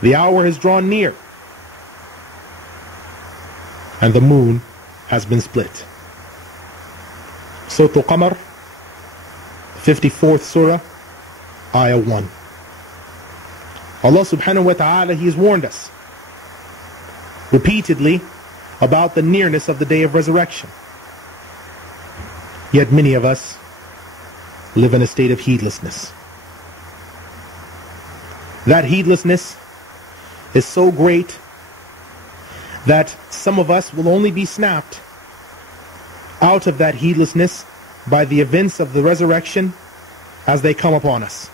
The hour has drawn near, and the moon has been split. Surah Al-Qamar, 54th Surah, Ayah 1. Allah subhanahu wa ta'ala, He has warned us repeatedly about the nearness of the day of resurrection. Yet many of us live in a state of heedlessness. That heedlessness is so great that some of us will only be snapped out of that heedlessness by the events of the resurrection as they come upon us.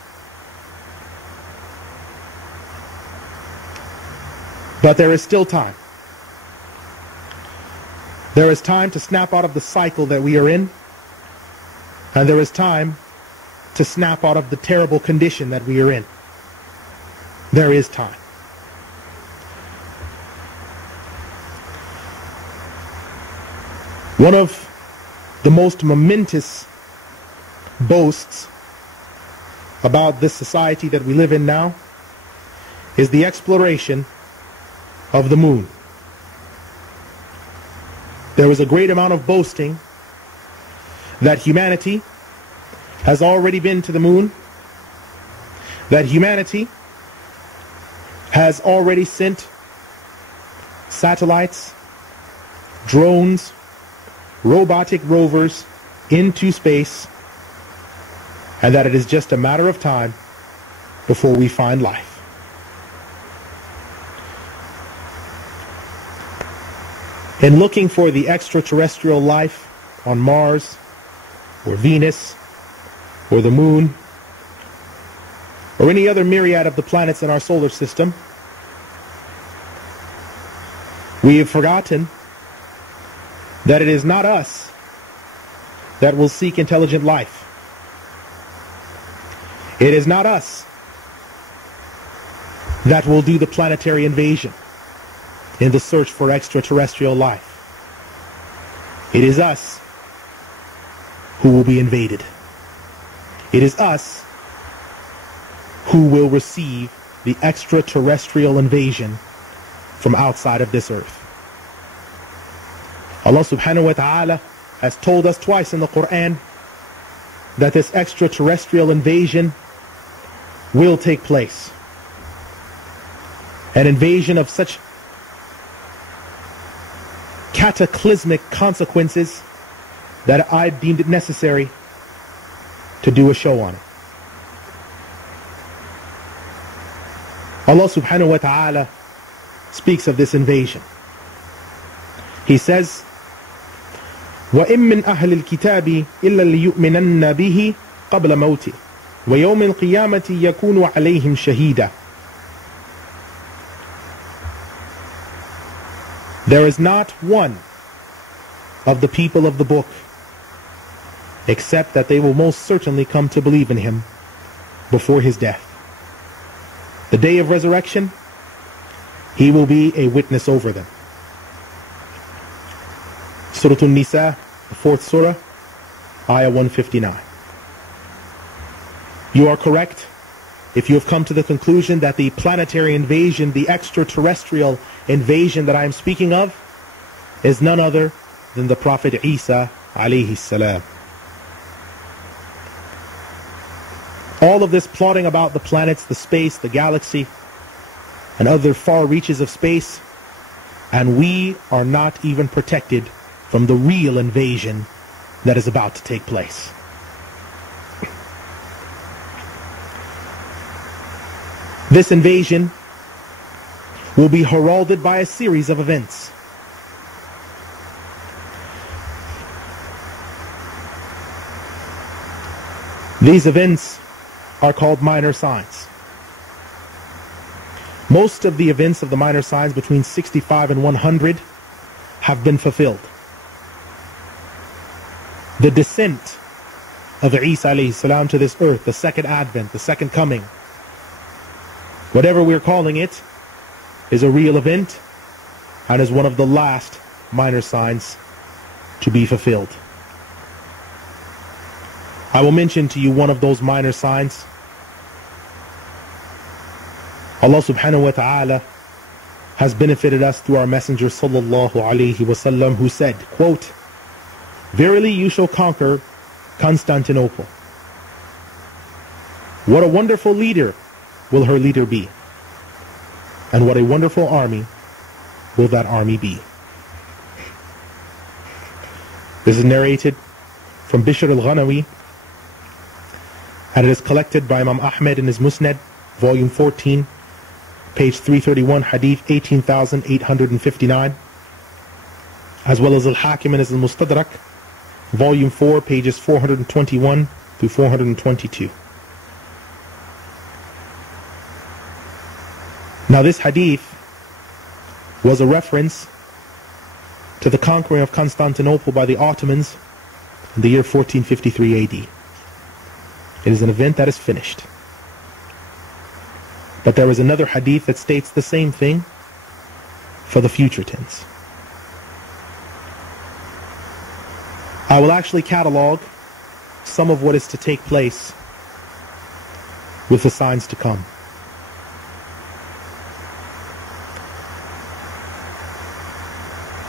But there is still time. There is time to snap out of the cycle that we are in, and there is time to snap out of the terrible condition that we are in. There is time. One of the most momentous boasts about this society that we live in now is the exploration of the moon. There is a great amount of boasting that humanity has already been to the moon, that humanity has already sent satellites, drones, robotic rovers into space, and that it is just a matter of time before we find life. In looking for the extraterrestrial life on Mars, or Venus, or the moon, or any other myriad of the planets in our solar system, we have forgotten that it is not us that will seek intelligent life. It is not us that will do the planetary invasion in the search for extraterrestrial life. It is us who will be invaded. It is us who will receive the extraterrestrial invasion from outside of this earth. Allah subhanahu wa ta'ala has told us twice in the Quran that this extraterrestrial invasion will take place. An invasion of such cataclysmic consequences that I deemed it necessary to do a show on it. Allah subhanahu wa ta'ala speaks of this invasion. He says, وَإِن مِّنْ أَهْلِ الْكِتَابِ إِلَّا لِيُؤْمِنَنَّ بِهِ قَبْلَ مَوْتِهِ وَيَوْمِ الْقِيَامَةِ يَكُونُ عَلَيْهِمْ شَهِيدًا. There is not one of the people of the book except that they will most certainly come to believe in him before his death. The day of resurrection, he will be a witness over them. Surah An-Nisa, the 4th Surah, Ayah 159. You are correct if you have come to the conclusion that the planetary invasion, the extraterrestrial invasion that I am speaking of, is none other than the Prophet Isa alayhi salam. All of this plotting about the planets, the space, the galaxy, and other far reaches of space, and we are not even protected from the real invasion that is about to take place. This invasion will be heralded by a series of events. These events are called minor signs. Most of the events of the minor signs between 65 and 100 have been fulfilled. The descent of Isa alayhi salam to this earth, the second advent, the second coming, whatever we're calling it, is a real event and is one of the last minor signs to be fulfilled. I will mention to you one of those minor signs. Allah subhanahu wa ta'ala has benefited us through our Messenger sallallahu alayhi wasallam, who said, quote, "Verily you shall conquer Constantinople. What a wonderful leader will her leader be, and what a wonderful army will that army be." This is narrated from Bishr al-Ghanawi, and it is collected by Imam Ahmed in his Musnad, volume 14, page 331, hadith 18,859, as well as Al-Hakim in his Al-Mustadrak, volume 4, pages 421 through 422. Now this hadith was a reference to the conquering of Constantinople by the Ottomans in the year 1453 AD. It is an event that is finished. But there is another hadith that states the same thing for the future tense. I will actually catalog some of what is to take place with the signs to come.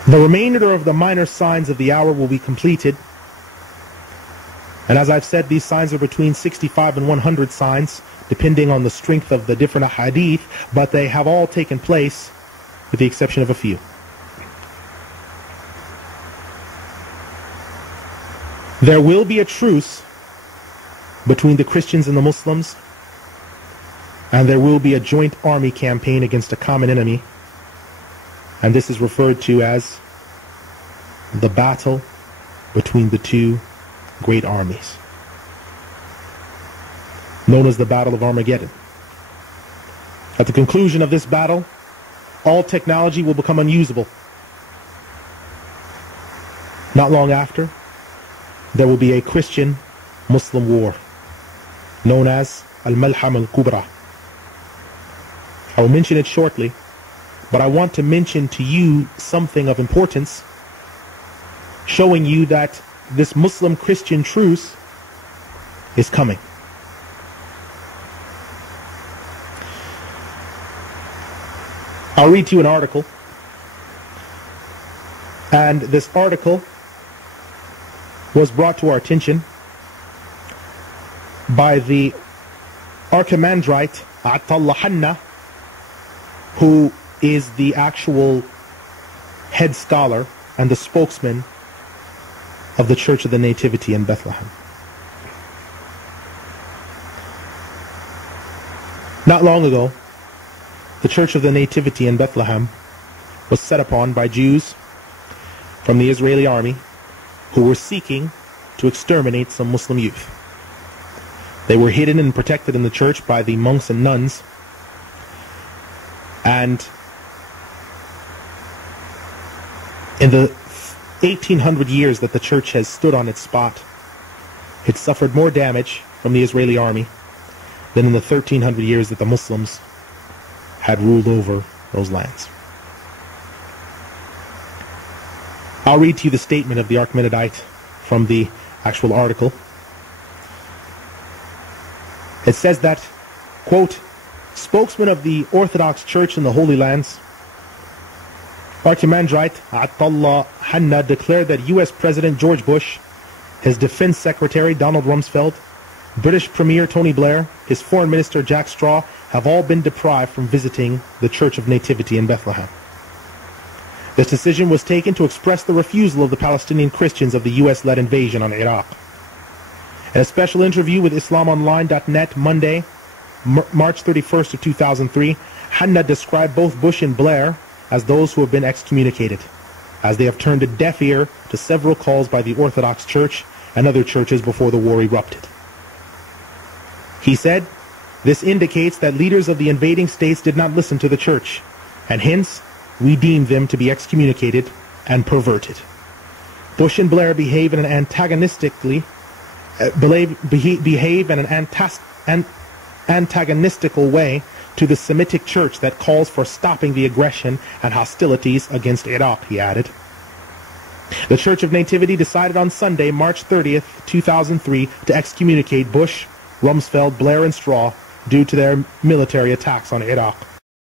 The remainder of the minor signs of the hour will be completed. And as I've said, these signs are between 65 and 100 signs, depending on the strength of the different hadith, but they have all taken place with the exception of a few. There will be a truce between the Christians and the Muslims, and there will be a joint army campaign against a common enemy, and this is referred to as the battle between the two great armies, known as the Battle of Armageddon. At the conclusion of this battle, all technology will become unusable. Not long after, there will be a Christian-Muslim war, known as Al-Malham Al-Kubra. I will mention it shortly, but I want to mention to you something of importance, showing you that this Muslim-Christian truce is coming. I'll read to you an article, and this article was brought to our attention by the Archimandrite Atallah Hanna, who is the actual head scholar and the spokesman of the Church of the Nativity in Bethlehem. Not long ago, the Church of the Nativity in Bethlehem was set upon by Jews from the Israeli army who were seeking to exterminate some Muslim youth. They were hidden and protected in the church by the monks and nuns, and in the 1800 years that the church has stood on its spot, it suffered more damage from the Israeli army than in the 1300 years that the Muslims had ruled over those lands. I'll read to you the statement of the Archimandrite from the actual article. It says that, quote, "Spokesman of the Orthodox Church in the Holy Lands, Archimandrite Atallah Hanna, declared that U.S. President George Bush, his Defense Secretary Donald Rumsfeld, British Premier Tony Blair, his Foreign Minister Jack Straw have all been deprived from visiting the Church of Nativity in Bethlehem. This decision was taken to express the refusal of the Palestinian Christians of the U.S.-led invasion on Iraq. In a special interview with IslamOnline.net Monday, March 31st of 2003, Hanna described both Bush and Blair as those who have been excommunicated, as they have turned a deaf ear to several calls by the Orthodox Church and other churches before the war erupted. He said, this indicates that leaders of the invading states did not listen to the church, and hence, we deem them to be excommunicated and perverted. Bush and Blair behave in an antagonistical way to the Semitic church that calls for stopping the aggression and hostilities against Iraq, he added. The Church of Nativity decided on Sunday, March 30th, 2003, to excommunicate Bush, Rumsfeld, Blair, and Straw due to their military attacks on Iraq.